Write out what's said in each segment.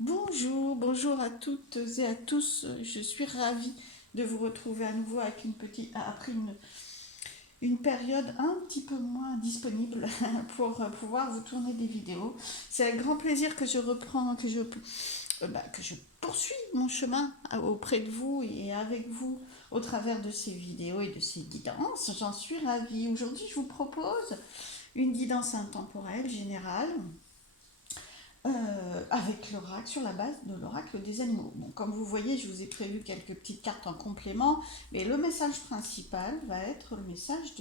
Bonjour, bonjour à toutes et à tous. Je suis ravie de vous retrouver à nouveau avec après une période un petit peu moins disponible pour pouvoir vous tourner des vidéos. C'est avec grand plaisir que je reprends, que je poursuis mon chemin auprès de vous et avec vous au travers de ces vidéos et de ces guidances. J'en suis ravie. Aujourd'hui, je vous propose une guidance intemporelle générale avec l'oracle, sur la base de l'oracle des animaux. Bon, comme vous voyez, je vous ai prévu quelques petites cartes en complément, mais le message principal va être le message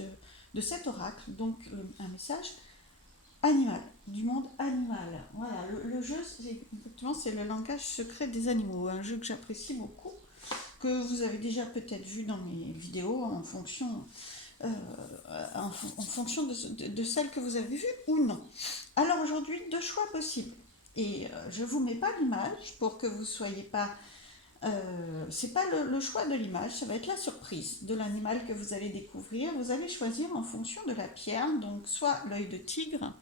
de cet oracle, donc un message animal, du monde animal. Voilà, le jeu, effectivement, c'est le langage secret des animaux, un jeu que j'apprécie beaucoup, que vous avez déjà peut-être vu dans mes vidéos euh, en fonction de celles que vous avez vues ou non. Alors aujourd'hui, deux choix possibles. Et je vous mets pas l'image pour que vous soyez pas. C'est pas le choix de l'image, ça va être la surprise de l'animal que vous allez découvrir. Vous allez choisir en fonction de la pierre, donc soit l'œil de tigre,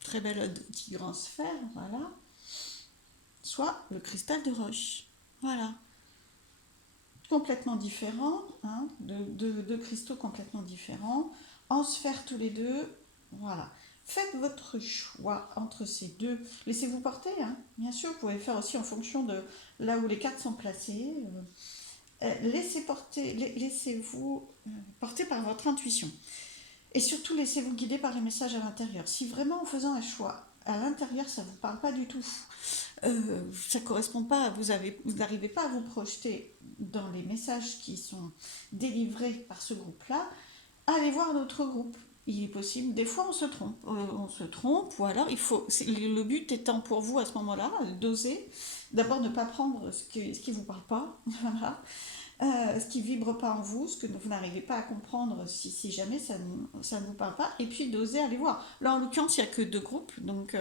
très bel œil de tigre en sphère, voilà, soit le cristal de roche. Voilà, complètement différents, hein, deux cristaux complètement différents, en sphère tous les deux, voilà. Faites votre choix entre ces deux. Laissez-vous porter, hein. Bien sûr, vous pouvez faire aussi en fonction de là où les cartes sont placées. Laissez-vous porter par votre intuition. Et surtout, laissez-vous guider par les messages à l'intérieur. Si vraiment en faisant un choix à l'intérieur, ça ne vous parle pas du tout, ça ne correspond pas, vous n'arrivez pas à vous projeter dans les messages qui sont délivrés par ce groupe-là, allez voir d'autres groupes. Il est possible, des fois on se trompe, ou alors le but étant pour vous à ce moment-là, d'oser, d'abord ne pas prendre ce qui vous parle pas, voilà, ce qui vibre pas en vous, ce que vous n'arrivez pas à comprendre si jamais ça ne vous parle pas, et puis d'oser aller voir. Là en l'occurrence il n'y a que deux groupes, donc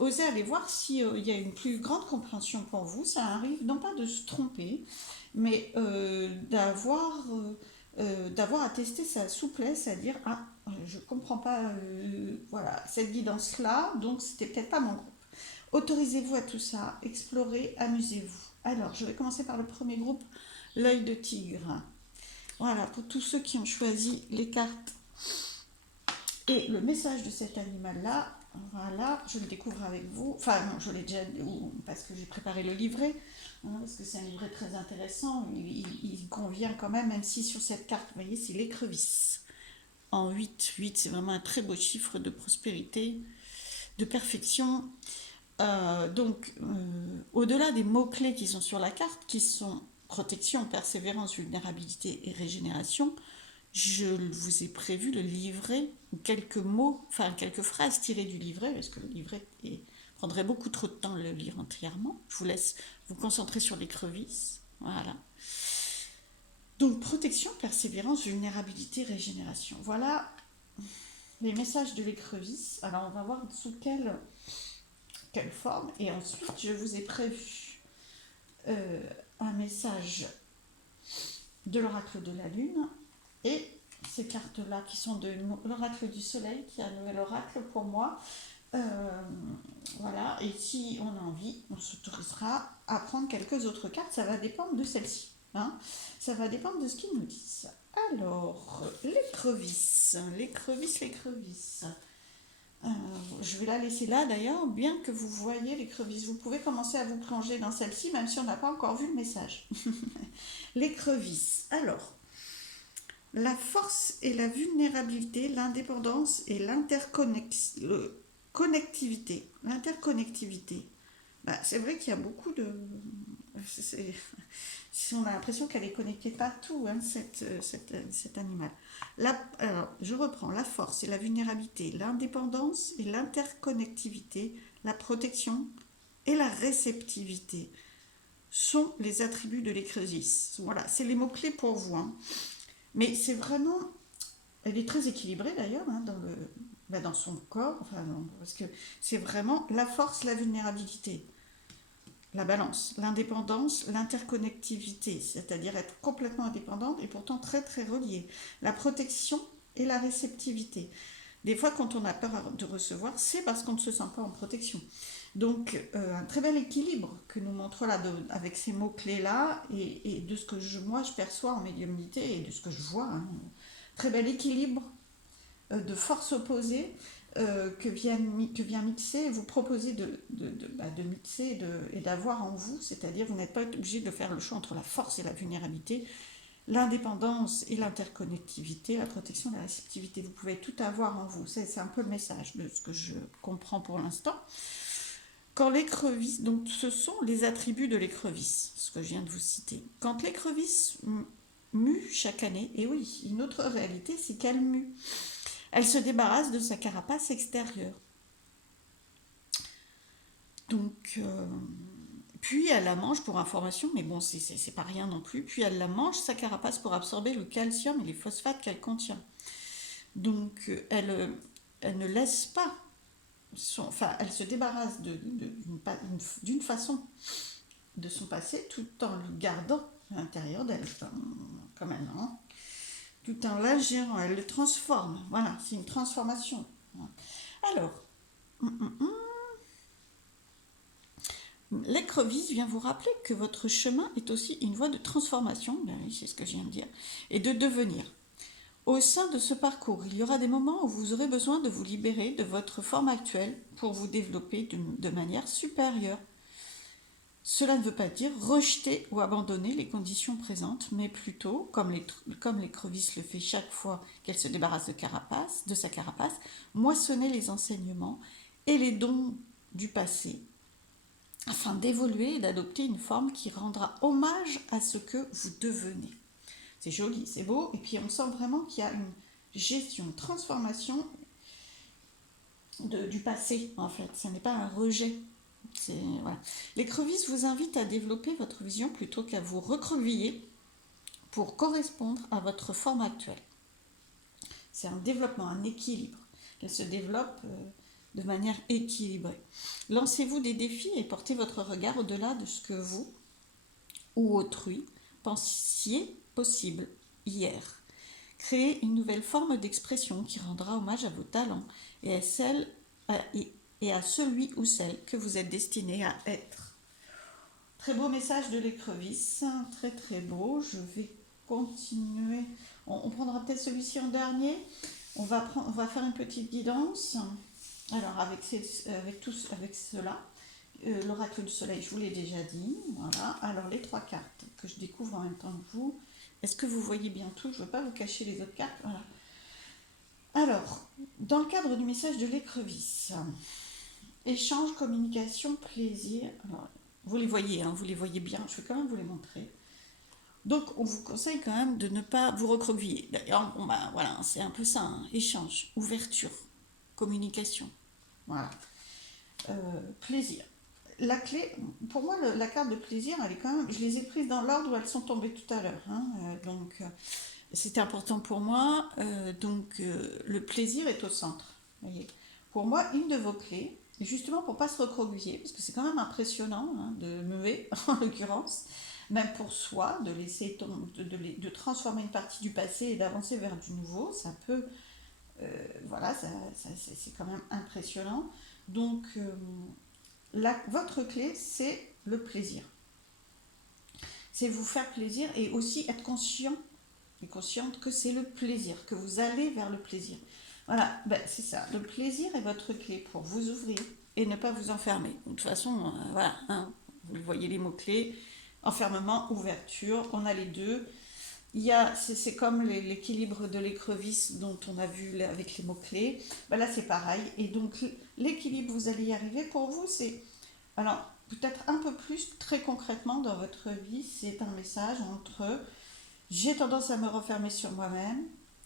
osez aller voir s'il y a une plus grande compréhension pour vous. Ça arrive non pas de se tromper, mais d'avoir à tester sa souplesse, à dire ah je comprends pas voilà cette guidance là, donc c'était peut-être pas mon groupe. Autorisez-vous à tout ça, explorez, amusez-vous. Alors je vais commencer par le premier groupe, l'œil de tigre. Voilà, pour tous ceux qui ont choisi les cartes et le message de cet animal-là, voilà, je le découvre avec vous. Enfin, non, je l'ai déjà, parce que j'ai préparé le livret, hein, parce que c'est un livret très intéressant. Il convient quand même si sur cette carte, vous voyez, c'est l'écrevisse. En 8, 8, c'est vraiment un très beau chiffre de prospérité, de perfection. Au-delà des mots-clés qui sont sur la carte, qui sont protection, persévérance, vulnérabilité et régénération, je vous ai prévu le livret, quelques mots, enfin quelques phrases tirées du livret, parce que le livret prendrait beaucoup trop de temps de le lire entièrement. Je vous laisse vous concentrer sur l'écrevisse. Voilà. Donc protection, persévérance, vulnérabilité, régénération. Voilà les messages de l'écrevisse. Alors on va voir sous quelle forme. Et ensuite je vous ai prévu euh, un message de l'oracle de la lune et ces cartes-là qui sont de l'oracle du soleil, qui est un nouvel oracle pour moi. Euh, voilà, et si on a envie, on s'autorisera à prendre quelques autres cartes, ça va dépendre de celle-ci. Hein. Ça va dépendre de ce qu'ils nous disent. Alors, l'écrevisse. Euh, je vais la laisser là d'ailleurs, bien que vous voyez l'écrevisse. Vous pouvez commencer à vous plonger dans celle-ci, même si on n'a pas encore vu le message. L'écrevisse. Alors, la force et la vulnérabilité, l'indépendance et l'interconnectivité. L'interconnectivité. Bah, c'est vrai qu'il y a beaucoup de. On a l'impression qu'elle est connectée partout, hein, cet animal. Alors, je reprends la force et la vulnérabilité, l'indépendance et l'interconnectivité, la protection et la réceptivité sont les attributs de l'écreusis. Voilà, c'est les mots-clés pour vous. Hein. Mais c'est vraiment. Elle est très équilibrée d'ailleurs hein, dans son corps, enfin, parce que c'est vraiment la force, la vulnérabilité, la balance, l'indépendance, l'interconnectivité, c'est-à-dire être complètement indépendante et pourtant très très reliée, la protection et la réceptivité. Des fois, quand on a peur de recevoir, c'est parce qu'on ne se sent pas en protection. Donc, un très bel équilibre que nous montre là, avec ces mots-clés-là, et de ce que moi je perçois en médiumnité et de ce que je vois. Hein. Très bel équilibre de forces opposées que vient mixer, vous proposer de mixer et d'avoir en vous, c'est-à-dire vous n'êtes pas obligé de faire le choix entre la force et la vulnérabilité, l'indépendance et l'interconnectivité, la protection et la réceptivité. Vous pouvez tout avoir en vous. C'est un peu le message de ce que je comprends pour l'instant. Quand l'écrevisse, donc ce sont les attributs de l'écrevisse, ce que je viens de vous citer. Quand l'écrevisse mue chaque année, et oui, une autre réalité, c'est qu'elle mue. Elle se débarrasse de sa carapace extérieure. Donc, puis elle la mange pour information, mais bon, c'est pas rien non plus. Puis elle la mange, sa carapace, pour absorber le calcium et les phosphates qu'elle contient. Donc, elle ne laisse pas enfin, elle se débarrasse d'une façon de son passé tout en le gardant à l'intérieur d'elle, comme un an, tout en l'ingérant, elle le transforme. Voilà, c'est une transformation. Alors, l'écrevisse vient vous rappeler que votre chemin est aussi une voie de transformation, ben oui, c'est ce que je viens de dire, et de devenir. Au sein de ce parcours, il y aura des moments où vous aurez besoin de vous libérer de votre forme actuelle pour vous développer de manière supérieure. Cela ne veut pas dire rejeter ou abandonner les conditions présentes, mais plutôt, comme l'écrevisse le fait chaque fois qu'elle se débarrasse de sa carapace, moissonner les enseignements et les dons du passé, afin d'évoluer et d'adopter une forme qui rendra hommage à ce que vous devenez. C'est joli, c'est beau, et puis on sent vraiment qu'il y a une gestion, une transformation du passé, en fait. Ce n'est pas un rejet. Voilà. L'écrevisse vous invite à développer votre vision plutôt qu'à vous recroqueviller pour correspondre à votre forme actuelle. C'est un développement, un équilibre. Elle se développe de manière équilibrée. Lancez-vous des défis et portez votre regard au-delà de ce que vous ou autrui pensiez possible hier. Créez une nouvelle forme d'expression qui rendra hommage à vos talents et à celui ou celle que vous êtes destiné à être. Très beau message de l'écrevisse, très très beau. Je vais continuer. On prendra peut-être celui-ci en dernier. On va faire une petite guidance. Alors avec cela, l'oracle du soleil, je vous l'ai déjà dit. Voilà. Alors les 3 cartes que je découvre en même temps que vous. Est-ce que vous voyez bien tout? Je ne veux pas vous cacher les autres cartes. Voilà. Alors, dans le cadre du message de l'écrevisse, échange, communication, plaisir. Alors, vous les voyez, hein, vous les voyez bien. Je vais quand même vous les montrer. Donc, on vous conseille quand même de ne pas vous recroqueviller. D'ailleurs, bon, bah, voilà, c'est un peu ça. Hein. Échange, ouverture, communication. Voilà. Plaisir. La clé, pour moi, la carte de plaisir, elle est quand même. Je les ai prises dans l'ordre où elles sont tombées tout à l'heure. Hein, donc, c'était important pour moi. Le plaisir est au centre. Voyez. Pour moi, une de vos clés, justement pour ne pas se recroqueviller, parce que c'est quand même impressionnant hein, de muer, en l'occurrence, même pour soi, de laisser de transformer une partie du passé et d'avancer vers du nouveau, ça peut, voilà, c'est quand même impressionnant. Donc, votre clé, c'est le plaisir. C'est vous faire plaisir et aussi être consciente que c'est le plaisir, que vous allez vers le plaisir. Voilà, ben, c'est ça. Le plaisir est votre clé pour vous ouvrir et ne pas vous enfermer. De toute façon, voilà, hein, vous voyez les mots-clés, enfermement, ouverture, on a les deux. C'est comme l'équilibre de l'écrevisse dont on a vu avec les mots-clés. Ben là, c'est pareil. Et donc, l'équilibre, vous allez y arriver. Pour vous, c'est... Alors, peut-être un peu plus, très concrètement, dans votre vie, c'est un message entre... J'ai tendance à me refermer sur moi-même,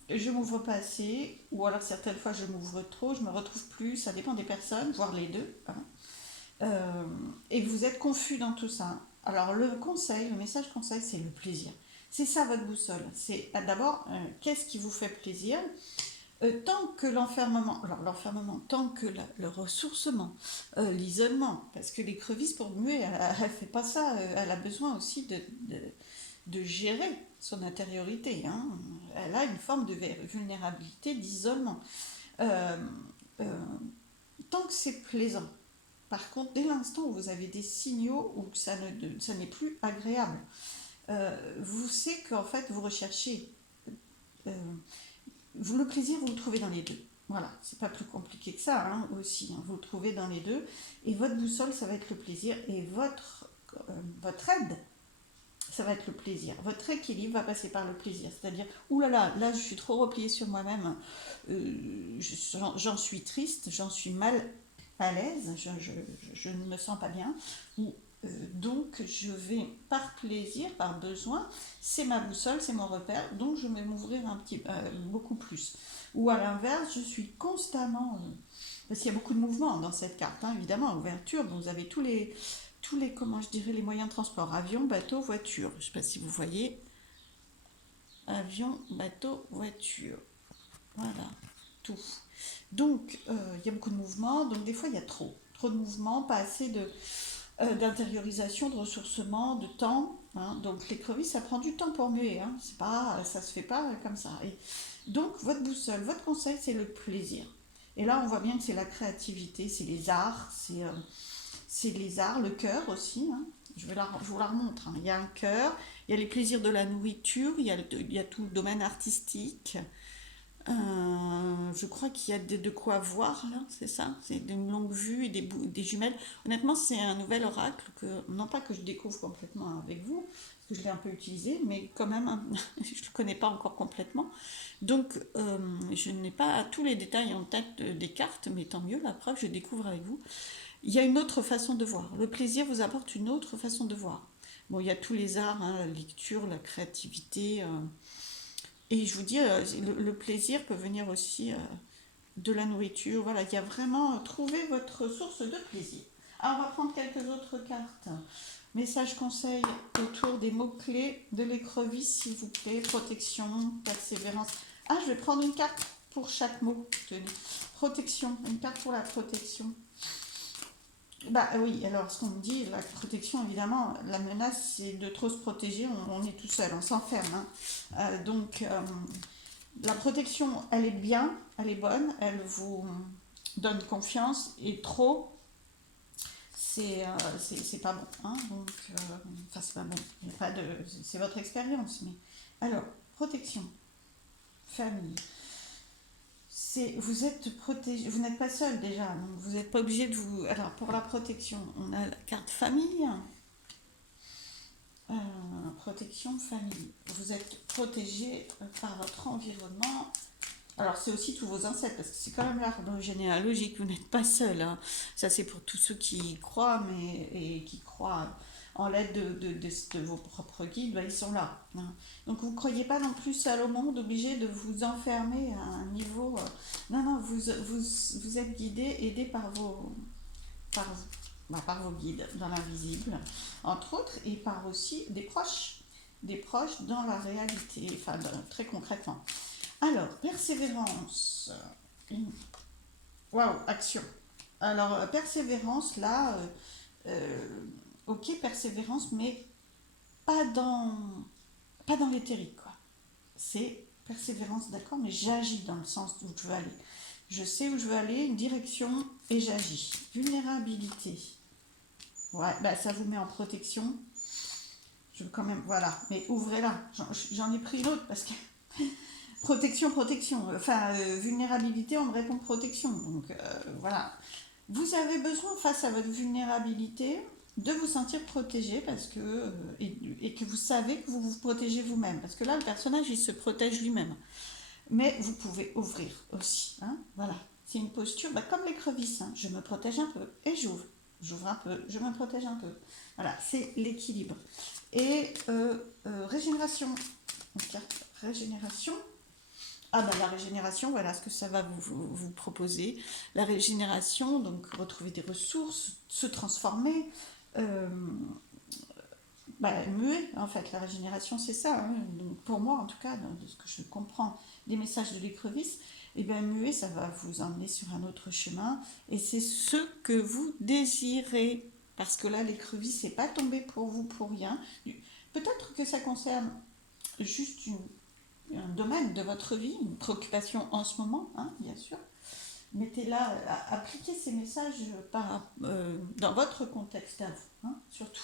je m'ouvre pas assez, ou alors certaines fois je m'ouvre trop, je me retrouve plus, ça dépend des personnes, voire les deux. Hein. Et vous êtes confus dans tout ça. Alors le message conseil, c'est le plaisir. C'est ça votre boussole. C'est d'abord, qu'est-ce qui vous fait plaisir tant que tant que le ressourcement, l'isolement, parce que l'écrevisse pour muer, elle fait pas ça, elle a besoin aussi de gérer son intériorité. Hein. Elle a une forme de vulnérabilité, d'isolement. Euh, tant que c'est plaisant, Par contre, dès l'instant où vous avez des signaux où ça n'est plus agréable, vous savez qu'en fait, vous recherchez euh, le plaisir, vous le trouvez dans les deux. Voilà, c'est pas plus compliqué que ça aussi. Vous le trouvez dans les deux. Et votre boussole, ça va être le plaisir. Et votre aide, ça va être le plaisir. Votre équilibre va passer par le plaisir. C'est-à-dire, oulala, là, je suis trop repliée sur moi-même. J'en suis triste, j'en suis mal à l'aise, je ne me sens pas bien. Ou donc, je vais par plaisir, par besoin, c'est ma boussole, c'est mon repère, donc je vais m'ouvrir beaucoup plus. Ou à l'inverse, je suis constamment, parce qu'il y a beaucoup de mouvements dans cette carte, évidemment, ouverture, donc vous avez comment je dirais, les moyens de transport, avion, bateau, voiture. Je ne sais pas si vous voyez, avion, bateau, voiture. Voilà, tout. Donc, il y a beaucoup de mouvements, donc des fois, il y a trop de mouvements, pas assez d'intériorisation, de ressourcement, de temps. Donc l'écrevisse, ça prend du temps pour muer. Ça se fait pas comme ça. Et donc votre boussole, votre conseil, c'est le plaisir. Et là, on voit bien que c'est la créativité, c'est les arts, c'est les arts, le cœur aussi. Je vous la remontre. Il y a un cœur, il y a les plaisirs de la nourriture, il y a tout le domaine artistique. Je crois qu'il y a de quoi voir là, c'est ça? C'est une longue vue et des jumelles. Honnêtement, c'est un nouvel oracle non pas que je découvre complètement avec vous, parce que je l'ai un peu utilisé, mais quand même, je ne le connais pas encore complètement. Donc, je n'ai pas tous les détails en tête des cartes, mais tant mieux, la preuve, je découvre avec vous. Il y a une autre façon de voir. Le plaisir vous apporte une autre façon de voir. Bon, il y a tous les arts, la lecture, la créativité. Et je vous dis, le plaisir peut venir aussi de la nourriture. Voilà, il y a vraiment trouver votre source de plaisir. Alors, on va prendre quelques autres cartes. Message conseil autour des mots-clés de l'écrevisse, s'il vous plaît. Protection, persévérance. Ah, je vais prendre une carte pour chaque mot. Tenez. Protection, une carte pour la protection. Bah oui, alors ce qu'on me dit, la protection, évidemment, la menace, c'est de trop se protéger, on est tout seul, on s'enferme. La protection, elle est bien, elle est bonne, elle vous donne confiance, et trop, c'est pas bon. Enfin, c'est pas bon, il y a pas de, c'est votre expérience. Mais alors, protection, famille. Vous êtes protégé, vous n'êtes pas seul déjà, donc vous n'êtes pas obligé de vous. Alors pour la protection, on a la carte famille, euh, protection famille. Vous êtes protégé par votre environnement. Alors c'est aussi tous vos ancêtres, parce que c'est quand même l'arbre généalogique, vous n'êtes pas seul. Ça c'est pour tous ceux qui y croient, et qui croient en l'aide de vos propres guides, ils sont là. Donc vous ne croyez pas non plus seul au monde, obligé de vous enfermer à un niveau. Non, non, vous êtes guidé, aidé par, par vos guides dans l'invisible, entre autres, et par aussi des proches dans la réalité, enfin très concrètement. Alors, persévérance. Waouh, action. Alors, persévérance, là, ok, persévérance, mais pas dans, pas dans l'éthérique, quoi. C'est persévérance, d'accord, mais j'agis dans le sens où je veux aller. Je sais où je veux aller, une direction, et j'agis. Vulnérabilité. Ouais, bah ça vous met en protection. Je veux quand même, voilà, mais ouvrez-la. J'en ai pris une autre parce que protection. Enfin, vulnérabilité, on me répond protection. Donc, voilà. Vous avez besoin, face à votre vulnérabilité, de vous sentir protégé parce que, et que vous savez que vous vous protégez vous-même. Parce que là, le personnage, il se protège lui-même. Mais vous pouvez ouvrir aussi. Voilà. C'est une posture, comme l'écrevisse. Je me protège un peu et j'ouvre. J'ouvre un peu, je me protège un peu. Voilà, c'est l'équilibre. Et régénération. Une carte régénération. Ah ben la régénération, voilà ce que ça va vous proposer. La régénération, donc retrouver des ressources, se transformer, muer en fait. La régénération c'est ça. Donc, pour moi en tout cas, de ce que je comprends des messages de l'écrevisse, et bien muer ça va vous emmener sur un autre chemin et c'est ce que vous désirez. Parce que là l'écrevisse n'est pas tombée pour vous pour rien. Peut-être que ça concerne juste un domaine de votre vie, une préoccupation en ce moment, bien sûr. Mettez-la, appliquez ces messages dans votre contexte à vous, hein, surtout.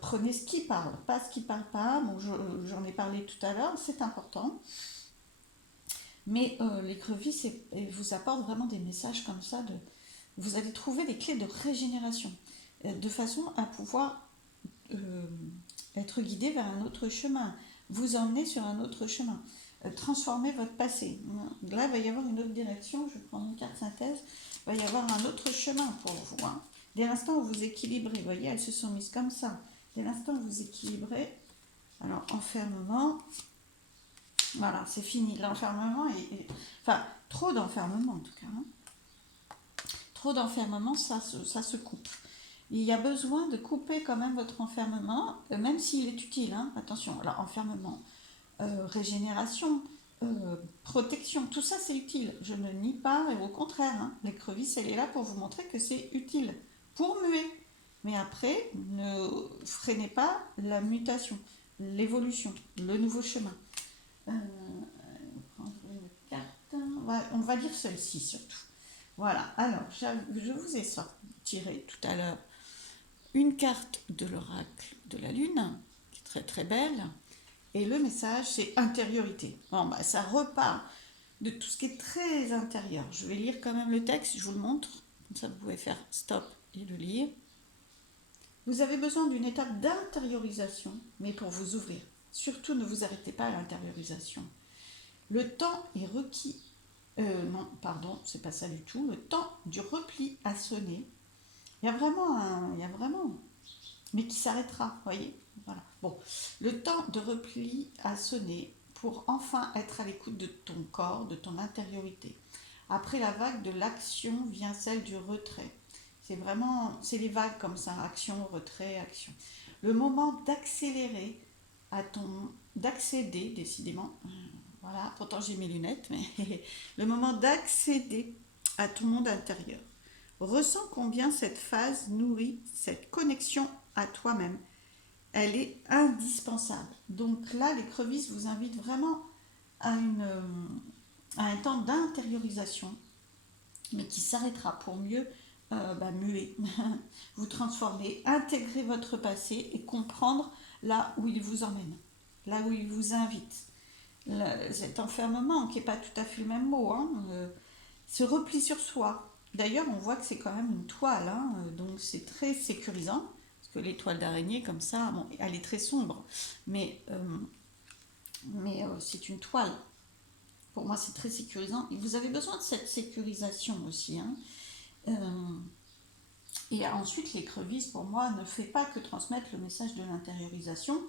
Prenez ce qui parle, pas ce qui parle pas. Bon, j'en ai parlé tout à l'heure, c'est important. Mais l'écrevisse vous apporte vraiment des messages comme ça. Vous allez trouver des clés de régénération, de façon à pouvoir euh, être guidé vers un autre chemin, vous emmener sur un autre chemin, transformer votre passé. Là, il va y avoir une autre direction. Je vais prendre une carte synthèse. Il va y avoir un autre chemin pour vous, hein. Dès l'instant où vous équilibrez, vous voyez, elles se sont mises comme ça. Dès l'instant où vous équilibrez, alors enfermement, voilà, c'est fini. L'enfermement enfin, trop d'enfermement en tout cas, hein. Trop d'enfermement, ça se coupe. Il y a besoin de couper quand même votre enfermement, même s'il est utile, hein. Attention, alors enfermement, régénération, protection, tout ça c'est utile. Je ne nie pas, et au contraire, hein, l'écrevisse elle est là pour vous montrer que c'est utile, pour muer. Mais après, ne freinez pas la mutation, l'évolution, le nouveau chemin. On va prendre une carte, on va lire celle-ci surtout. Voilà, alors je vous ai tiré tout à l'heure une carte de l'oracle de la Lune, qui est très très belle, et le message c'est intériorité. Bon, bah, ça repart de tout ce qui est très intérieur. Je vais lire quand même le texte, je vous le montre, comme ça vous pouvez faire stop et le lire. Vous avez besoin d'une étape d'intériorisation, mais pour vous ouvrir. Surtout ne vous arrêtez pas à l'intériorisation. Le temps est requis. Non, pardon, c'est pas ça du tout. Le temps du repli a sonné. Il y a vraiment, mais qui s'arrêtera, voyez. Voilà. Bon, le temps de repli a sonné pour enfin être à l'écoute de ton corps, de ton intériorité. Après la vague de l'action vient celle du retrait. C'est les vagues comme ça, action, retrait, action. Le moment d'accélérer d'accéder, décidément, voilà, pourtant j'ai mes lunettes, mais le moment d'accéder à ton monde intérieur. Ressens combien cette phase nourrit cette connexion à toi-même. Elle est indispensable. Donc là, l'écrevisse vous invite vraiment à un temps d'intériorisation, mais qui s'arrêtera pour mieux muer, vous transformer, intégrer votre passé et comprendre là où il vous emmène, là où il vous invite. Cet enfermement, qui n'est pas tout à fait le même mot, hein, se replie sur soi. D'ailleurs, on voit que c'est quand même une toile, hein, donc c'est très sécurisant, parce que les toiles d'araignée, comme ça, bon, elle est très sombre, mais c'est une toile. Pour moi, c'est très sécurisant. Et vous avez besoin de cette sécurisation aussi, hein. Et ensuite, l'écrevisse, pour moi, ne fait pas que transmettre le message de l'intériorisation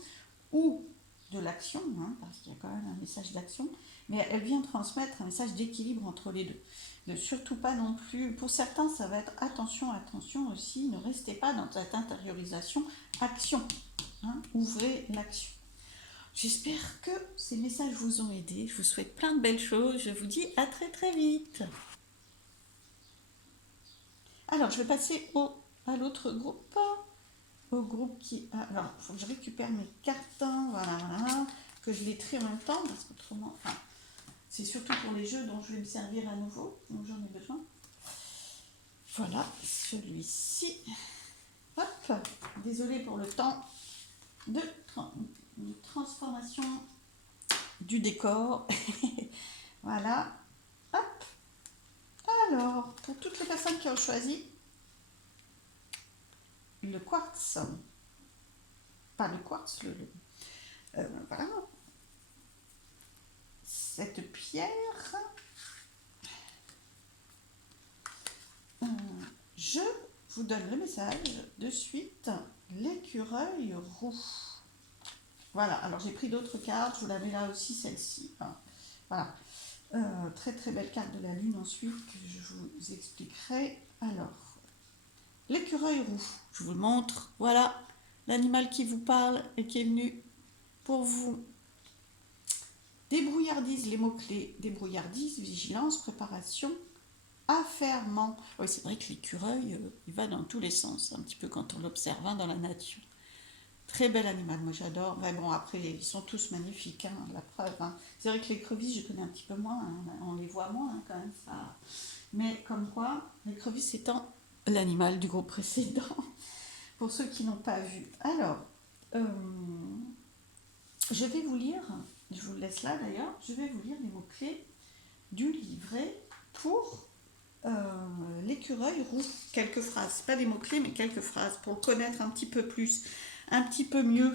ou de l'action, hein, parce qu'il y a quand même un message d'action, mais elle vient transmettre un message d'équilibre entre les deux. Ne surtout pas non plus, pour certains, ça va être attention, attention aussi, ne restez pas dans cette intériorisation, action, hein, ouvrez l'action. J'espère que ces messages vous ont aidé, je vous souhaite plein de belles choses, je vous dis à très très vite. Alors, je vais passer à l'autre groupe. Au groupe qui a... Alors, il faut que je récupère mes cartons, voilà, que je les trie en même temps, parce qu'autrement... Enfin, c'est surtout pour les jeux dont je vais me servir à nouveau, donc j'en ai besoin. Voilà, celui-ci. Hop, désolée pour le temps de transformation du décor. Voilà, hop. Alors, pour toutes les personnes qui ont choisi le quartz, pas le quartz, voilà, cette pierre, je vous donne le message de suite, l'écureuil roux. Voilà, alors j'ai pris d'autres cartes, je vous la mets là aussi, celle-ci. Voilà, très très belle carte de la lune ensuite, que je vous expliquerai. Alors, l'écureuil roux, je vous le montre, voilà, l'animal qui vous parle et qui est venu pour vous. Débrouillardise, les mots-clés, débrouillardise, vigilance, préparation, affairement. Oui, c'est vrai que l'écureuil, il va dans tous les sens, un petit peu quand on l'observe, hein, dans la nature. Très bel animal, moi j'adore. Mais bon, après, ils sont tous magnifiques, hein, la preuve. Hein. C'est vrai que l'écrevisse, je connais un petit peu moins, hein, on les voit moins hein, quand même. Ça. Mais comme quoi, l'écrevisse étant l'animal du groupe précédent, pour ceux qui n'ont pas vu. Alors, euh, je vais vous lire, je vous le laisse là d'ailleurs, je vais vous lire les mots-clés du livret pour l'écureuil roux. Quelques phrases, pas des mots-clés, mais quelques phrases pour le connaître un petit peu plus, un petit peu mieux.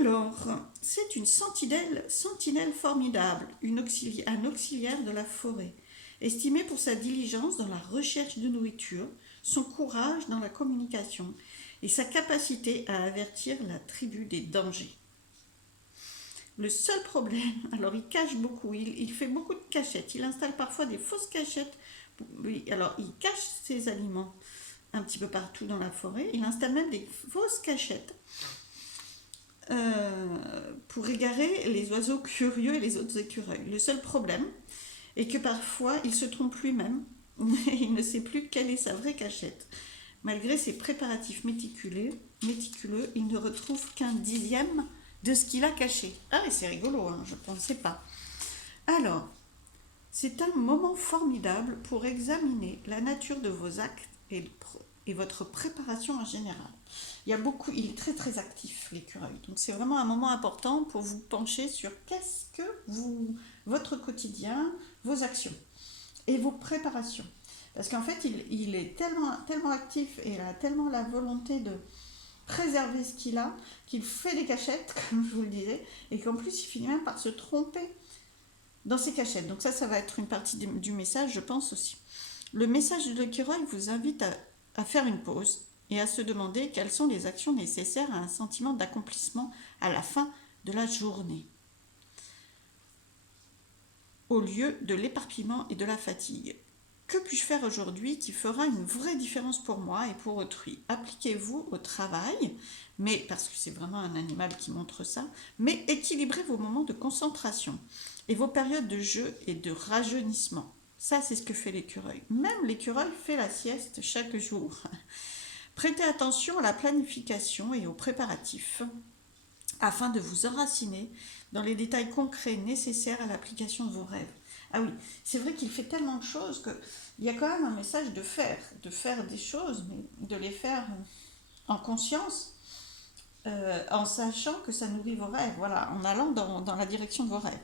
Alors, c'est une sentinelle formidable, un auxiliaire de la forêt, estimé pour sa diligence dans la recherche de nourriture, son courage dans la communication et sa capacité à avertir la tribu des dangers. Le seul problème, alors il cache beaucoup, il fait beaucoup de cachettes, il installe parfois des fausses cachettes. Oui, alors il cache ses aliments un petit peu partout dans la forêt, il installe même des fausses cachettes pour égarer les oiseaux curieux et les autres écureuils. Le seul problème est que parfois il se trompe lui-même, il ne sait plus quelle est sa vraie cachette. Malgré ses préparatifs méticuleux, il ne retrouve qu'un dixième de ce qu'il a caché. Ah, et c'est rigolo, hein, je ne pensais pas. Alors, c'est un moment formidable pour examiner la nature de vos actes et votre préparation en général. Il est très très actif l'écureuil, donc c'est vraiment un moment important pour vous pencher sur votre quotidien, vos actions et vos préparations. Parce qu'en fait, il est tellement actif et il a tellement la volonté de préserver ce qu'il a, qu'il fait des cachettes, comme je vous le disais, et qu'en plus, il finit même par se tromper dans ses cachettes. Donc ça va être une partie du message, je pense aussi. Le message de l'écureuil vous invite à faire une pause et à se demander quelles sont les actions nécessaires à un sentiment d'accomplissement à la fin de la journée, au lieu de l'éparpillement et de la fatigue. Que puis-je faire aujourd'hui qui fera une vraie différence pour moi et pour autrui? Appliquez-vous au travail, mais parce que c'est vraiment un animal qui montre ça, mais équilibrez vos moments de concentration et vos périodes de jeu et de rajeunissement. Ça, c'est ce que fait l'écureuil. Même l'écureuil fait la sieste chaque jour. Prêtez attention à la planification et aux préparatifs afin de vous enraciner dans les détails concrets nécessaires à l'application de vos rêves. Ah oui, c'est vrai qu'il fait tellement de choses qu'il y a quand même un message de faire des choses, mais de les faire en conscience, en sachant que ça nourrit vos rêves, voilà, en allant dans la direction de vos rêves.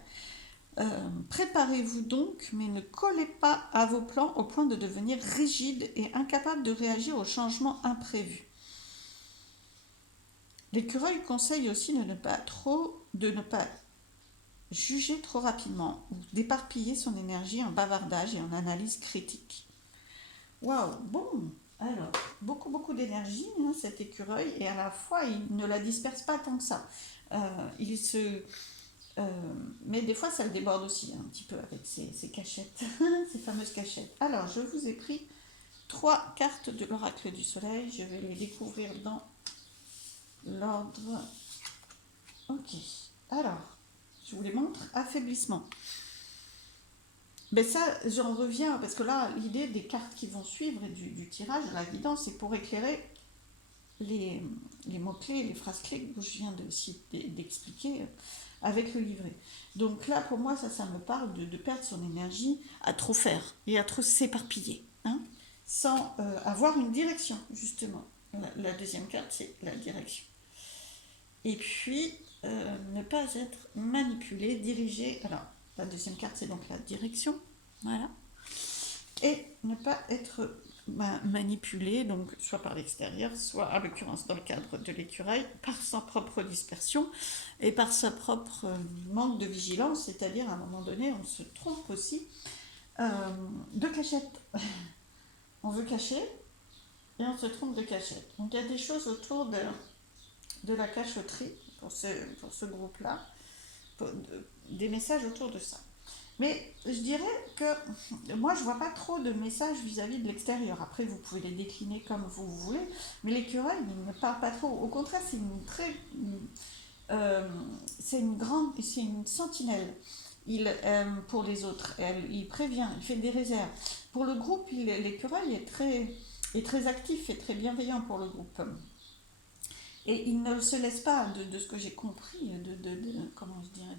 Préparez-vous donc, mais ne collez pas à vos plans au point de devenir rigide et incapable de réagir aux changements imprévus. L'écureuil conseille aussi de ne pas juger trop rapidement ou d'éparpiller son énergie en bavardage et en analyse critique. Waouh, bon, alors, beaucoup d'énergie, hein, cet écureuil, et à la fois, il ne la disperse pas tant que ça. Mais des fois, ça le déborde aussi un petit peu avec ses cachettes, ces fameuses cachettes. Alors, je vous ai pris 3 cartes de l'oracle du soleil, je vais les découvrir dans l'ordre. Ok, alors, je vous les montre. Affaiblissement. Ben ça, j'en reviens, parce que là, l'idée des cartes qui vont suivre et du tirage, de la guidance, c'est pour éclairer les mots-clés, les phrases-clés que je viens d'expliquer avec le livret. Donc là, pour moi, ça me parle de perdre son énergie à trop faire et à trop s'éparpiller, hein, sans avoir une direction, justement. La deuxième carte, c'est la direction. Et puis, ne pas être manipulé, dirigé. Alors, la deuxième carte, c'est donc la direction. Voilà. Et ne pas être manipulé, donc soit par l'extérieur, soit, en l'occurrence, dans le cadre de l'écureuil, par sa propre dispersion et par sa propre manque de vigilance, c'est-à-dire, à un moment donné, on se trompe aussi de cachette. On veut cacher et on se trompe de cachette. Donc, il y a des choses autour de la cachotterie pour ce groupe-là, des messages autour de ça. Mais je dirais que moi, je vois pas trop de messages vis-à-vis de l'extérieur. Après, vous pouvez les décliner comme vous voulez, mais l'écureuil, il ne parle pas trop. Au contraire, c'est une sentinelle. Pour les autres, il prévient, il fait des réserves. Pour le groupe, l'écureuil est très actif et très bienveillant pour le groupe. Et il ne se laisse pas, de ce que j'ai compris, comment je dirais,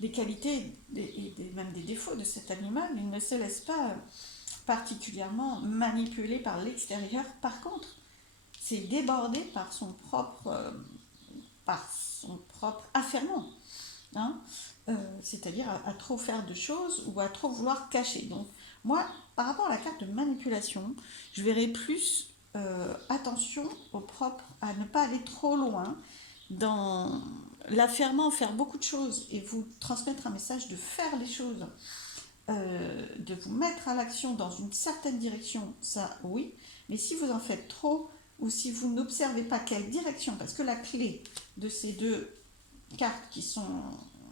des qualités même des défauts de cet animal, il ne se laisse pas particulièrement manipulé par l'extérieur. Par contre, c'est débordé par son propre affairement, hein, c'est-à-dire à trop faire de choses ou à trop vouloir cacher. Donc moi, par rapport à la carte de manipulation, je verrais plus attention au propre, à ne pas aller trop loin dans l'affairement, faire beaucoup de choses et vous transmettre un message de faire les choses, de vous mettre à l'action dans une certaine direction, ça oui, mais si vous en faites trop ou si vous n'observez pas quelle direction, parce que la clé de ces deux cartes qui sont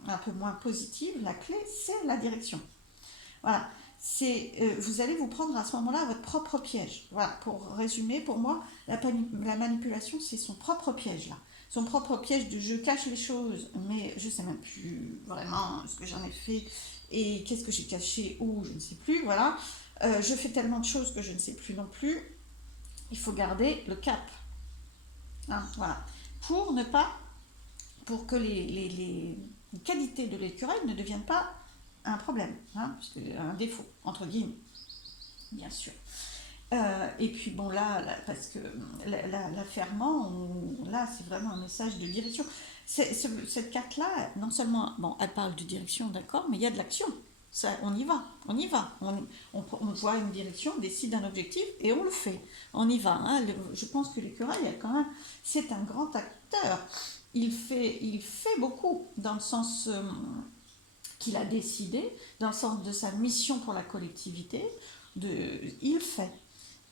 un peu moins positives, la clé c'est la direction. Voilà, vous allez vous prendre à ce moment-là à votre propre piège. Voilà, pour résumer, pour moi, la manipulation c'est son propre piège là. Son propre piège de je cache les choses, mais je sais même plus vraiment ce que j'en ai fait et qu'est-ce que j'ai caché ou je ne sais plus, voilà. Je fais tellement de choses que je ne sais plus non plus. Il faut garder le cap, hein, voilà, pour ne pas, pour que les qualités de l'écureuil ne deviennent pas un problème, hein, un défaut, entre guillemets, bien sûr. Et puis bon parce que l'affairement, là c'est vraiment un message de direction. Cette carte-là, non seulement, bon, elle parle de direction, d'accord, mais il y a de l'action. Ça, on y va, on y va. On voit une direction, on décide un objectif et on le fait. On y va, hein. Je pense que l'écureuil, quand même, c'est un grand acteur. Il fait beaucoup dans le sens qu'il a décidé, dans le sens de sa mission pour la collectivité. Il fait.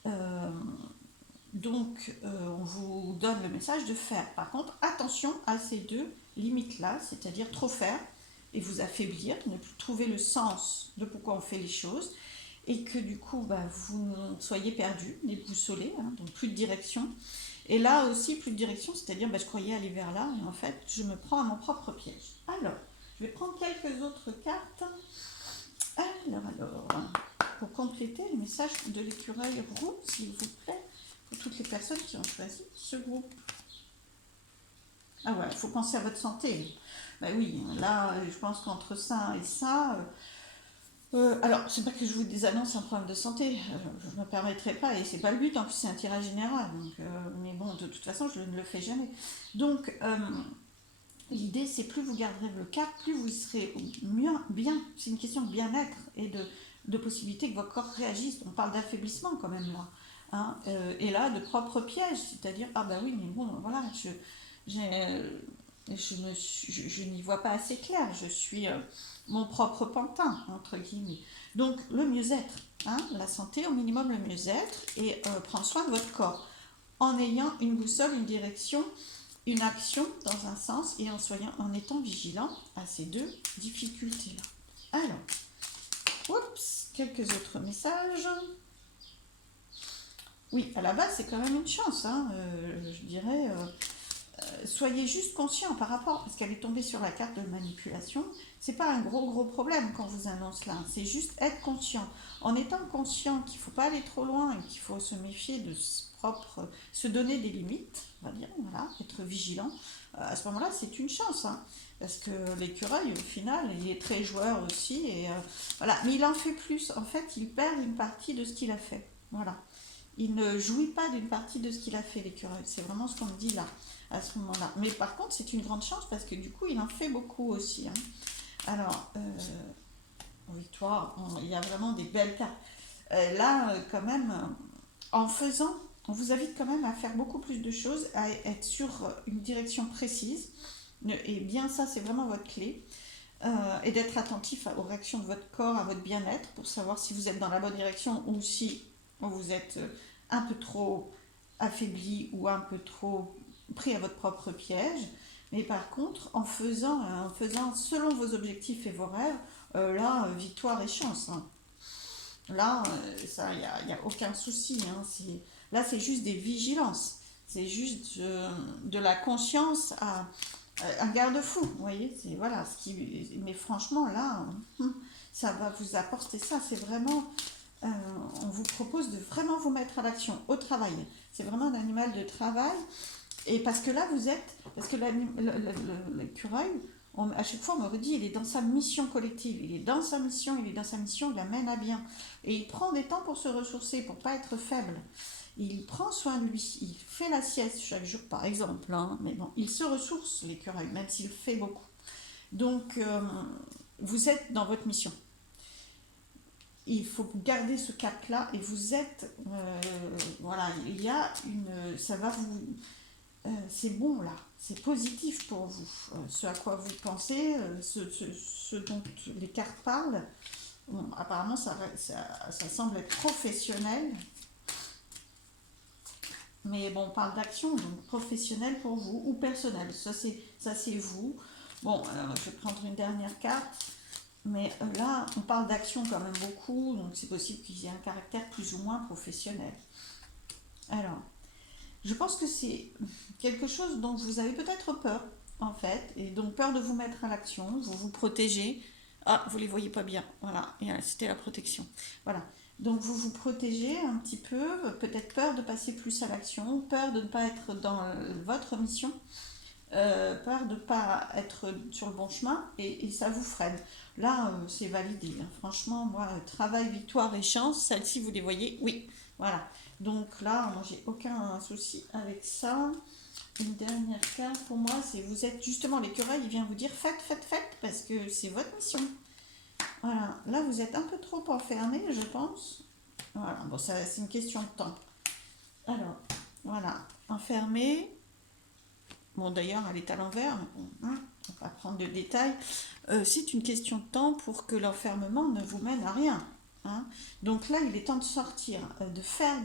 Euh, donc, on vous donne le message de faire. Par contre, attention à ces deux limites-là, c'est-à-dire trop faire et vous affaiblir, ne plus trouver le sens de pourquoi on fait les choses, et que du coup, vous soyez perdu, déboussolé, hein, donc plus de direction. Et là aussi, plus de direction, c'est-à-dire je croyais aller vers là, et en fait, je me prends à mon propre piège. Alors, je vais prendre quelques autres cartes. Alors, pour compléter le message de l'écureuil roux, s'il vous plaît, pour toutes les personnes qui ont choisi ce groupe. Ah ouais, il faut penser à votre santé. Oui, là, je pense qu'entre ça et ça, alors, c'est pas que je vous désannonce un problème de santé, je ne me permettrai pas, et c'est pas le but, en plus c'est un tirage général, donc, mais bon, de toute façon, je ne le fais jamais. Donc, l'idée, c'est plus vous garderez le cap, plus vous serez mieux, bien. C'est une question de bien-être et de possibilité que votre corps réagisse. On parle d'affaiblissement quand même là, hein. Et là, de propre piège, c'est-à-dire, ah bah oui, mais bon, voilà, je n'y vois pas assez clair. Je suis mon propre pantin, entre guillemets. Donc, le mieux-être, hein, la santé, au minimum le mieux-être, et prendre soin de votre corps en ayant une boussole, une direction, une action dans un sens et en étant vigilant à ces deux difficultés-là. Alors, quelques autres messages. Oui, à la base, c'est quand même une chance, hein, je dirais. Soyez juste conscient par rapport, parce qu'elle est tombée sur la carte de manipulation, c'est pas un gros problème qu'on vous annonce là, c'est juste être conscient. En étant conscient qu'il faut pas aller trop loin et qu'il faut se méfier se donner des limites, on va dire, voilà, être vigilant, à ce moment-là c'est une chance, hein, parce que l'écureuil au final il est très joueur aussi, et voilà, mais il en fait plus, en fait il perd une partie de ce qu'il a fait, voilà. Il ne jouit pas d'une partie de ce qu'il a fait, l'écureuil. C'est vraiment ce qu'on me dit là, à ce moment-là. Mais par contre, c'est une grande chance parce que du coup, il en fait beaucoup aussi, hein. Alors, victoire, il y a vraiment des belles cartes. Là, quand même, en faisant, on vous invite quand même à faire beaucoup plus de choses, à être sur une direction précise. Et bien ça, c'est vraiment votre clé. Et d'être attentif aux réactions de votre corps, à votre bien-être, pour savoir si vous êtes dans la bonne direction ou si vous êtes un peu trop affaibli ou un peu trop pris à votre propre piège. Mais par contre, en faisant selon vos objectifs et vos rêves, là, victoire et chance, hein. Là, ça, il n'y a aucun souci, hein. Là, c'est juste des vigilances. C'est juste de la conscience à un garde-fou, vous voyez. Voilà, mais franchement, là, ça va vous apporter ça. C'est vraiment, on vous propose de vraiment vous mettre à l'action, au travail. C'est vraiment un animal de travail Et parce que là, vous êtes, parce que l'écureuil, à chaque fois, on me redit, il est dans sa mission collective, il est dans sa mission, il la mène à bien. Et il prend des temps pour se ressourcer, pour pas être faible. Il prend soin de lui, il fait la sieste chaque jour, par exemple, hein, mais bon, il se ressource, l'écureuil, même s'il fait beaucoup. Donc, vous êtes dans votre mission. Il faut garder ce cap-là et vous êtes, voilà, il y a une, ça va vous, c'est bon là, c'est positif pour vous. Ce à quoi vous pensez, ce dont les cartes parlent, bon, apparemment ça semble être professionnel, mais bon, on parle d'action, donc professionnel pour vous ou personnel, ça c'est vous. Bon, je vais prendre une dernière carte, mais là on parle d'action quand même beaucoup, donc c'est possible qu'il y ait un caractère plus ou moins professionnel. Alors, je pense que c'est quelque chose dont vous avez peut-être peur, en fait, et donc peur de vous mettre à l'action, vous vous protégez. Ah, vous les voyez pas bien, voilà, et c'était la protection. Voilà, donc vous vous protégez un petit peu, peut-être peur de passer plus à l'action, peur de ne pas être dans votre mission, peur de ne pas être sur le bon chemin, et ça vous freine. Là, c'est validé, hein. Franchement, moi, travail, victoire et chance, celles-ci, vous les voyez, oui, voilà. Donc là, moi, j'ai aucun souci avec ça. Une dernière carte pour moi, c'est vous êtes justement l'écureuil, il vient vous dire faites, faites, faites, parce que c'est votre mission. Voilà, là, vous êtes un peu trop enfermé, je pense. Voilà, bon, ça, c'est une question de temps. Alors, voilà, enfermé. Bon, d'ailleurs, elle est à l'envers, mais bon, hein, on va prendre de détails. C'est une question de temps pour que l'enfermement ne vous mène à rien. Hein. Donc là, il est temps de sortir, de faire,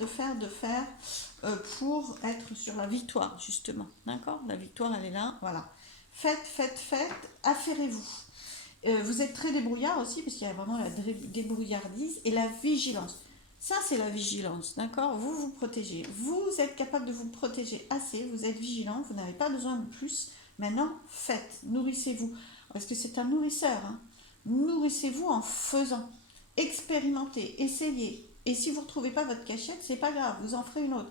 pour être sur la victoire, justement. D'accord. La victoire, elle est là. Voilà. Faites, faites, faites, affairez-vous. Vous êtes très débrouillard aussi, parce qu'il y a vraiment la débrouillardise et la vigilance. Ça, c'est la vigilance, d'accord. Vous vous protégez. Vous êtes capable de vous protéger assez, vous êtes vigilant, vous n'avez pas besoin de plus. Maintenant, faites, nourrissez-vous. Parce que c'est un nourrisseur. Hein. Nourrissez-vous en faisant. Expérimentez, essayez. Et si vous ne retrouvez pas votre cachette, c'est pas grave, vous en ferez une autre.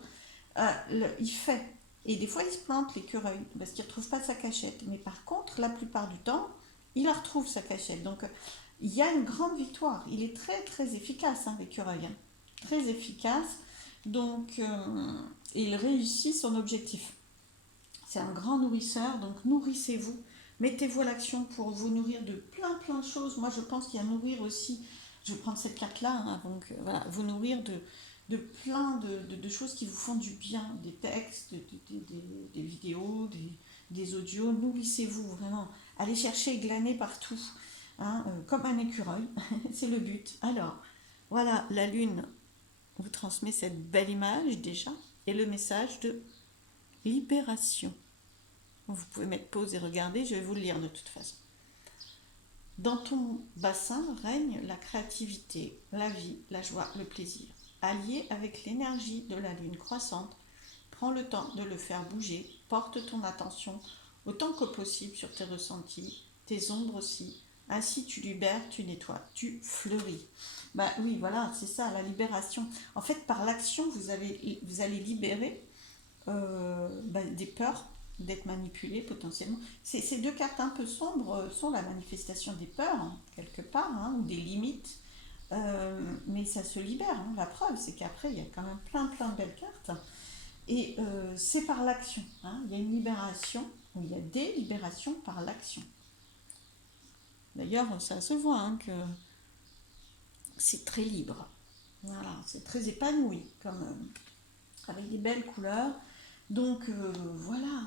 Il fait. Et des fois, il se plante, l'écureuil, parce qu'il ne retrouve pas sa cachette. Mais par contre, la plupart du temps, il la retrouve, sa cachette. Donc, il y a une grande victoire. Il est très, très efficace, hein, l'écureuil. Hein. Très efficace. Donc, il réussit son objectif. C'est un grand nourrisseur, donc nourrissez-vous. Mettez-vous à l'action pour vous nourrir de plein, plein de choses. Moi, je pense qu'il y a nourrir aussi, je vais prendre cette carte-là, hein, donc voilà, vous nourrir de plein de choses qui vous font du bien, des textes, des vidéos, des audios. Nourrissez-vous vraiment. Allez chercher et glaner partout, hein, comme un écureuil. C'est le but. Alors, voilà, la lune vous transmet cette belle image déjà et le message de libération. Vous pouvez mettre pause et regarder, je vais vous le lire de toute façon. Dans ton bassin règne la créativité, la vie, la joie, le plaisir. Allié avec l'énergie de la lune croissante, prends le temps de le faire bouger, porte ton attention autant que possible sur tes ressentis, tes ombres aussi. Ainsi tu libères, tu nettoies, tu fleuris. Bah oui, voilà, c'est ça, la libération. En fait, par l'action, vous allez libérer des peurs d'être manipulé potentiellement. Ces deux cartes un peu sombres sont la manifestation des peurs, hein, quelque part, hein, ou des limites. Mais ça se libère. Hein. La preuve, c'est qu'après, il y a quand même plein, plein de belles cartes. Et c'est par l'action. Hein. Il y a une libération, ou il y a des libérations par l'action. D'ailleurs, ça se voit hein, que c'est très libre. Voilà, c'est très épanoui, comme, avec des belles couleurs. Donc voilà,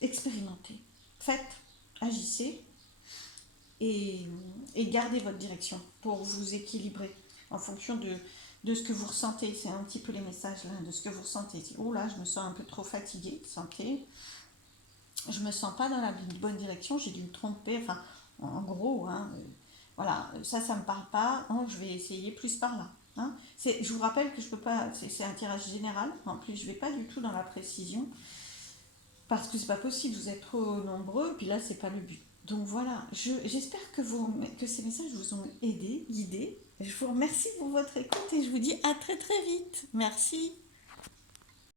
expérimentez, faites, agissez et gardez votre direction pour vous équilibrer en fonction de ce que vous ressentez. C'est un petit peu les messages là, de ce que vous ressentez. Oh là, je me sens un peu trop fatiguée, santé. Je me sens pas dans la bonne direction, j'ai dû me tromper. Enfin, en gros, hein, voilà, ça me parle pas. Oh, je vais essayer plus par là. Hein. Je vous rappelle que je peux pas, c'est un tirage général. En plus, je vais pas du tout dans la précision parce que c'est pas possible. Vous êtes trop nombreux, puis là, c'est pas le but. Donc voilà, j'espère que ces messages vous ont aidé, guidé. Je vous remercie pour votre écoute et je vous dis à très très vite. Merci.